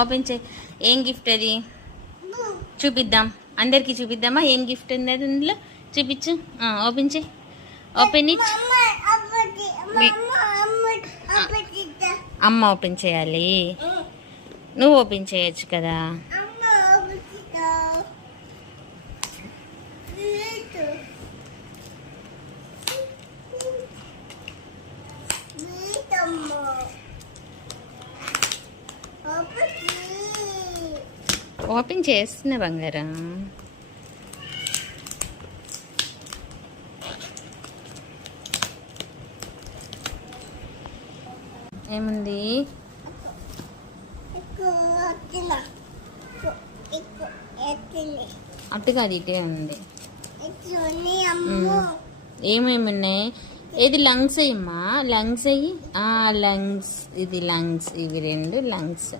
Open చేయి. ఏం gift అది చూపిద్దాం, అందరికి చూపిద్దామా? ఏం గిఫ్ట్ ఉంది అది ఇందులో చూపించు. ఓపెన్ చేయి. Open it. అమ్మ ఓపెన్ చేయాలి. నువ్వు ఓపెన్ చేయొచ్చు కదా. ఓపెన్ చేస్తున్నా బంగారం. ఏముంది? అట్టు కాదు, ఇటే ఉంది. ఏమేమి ఉన్నాయి? ఏది లంగ్స్ అయ్యమ్మా, లంగ్స్ అయ్యి. లంగ్స్, ఇది లంగ్స్, ఇవి రెండు లంగ్స్.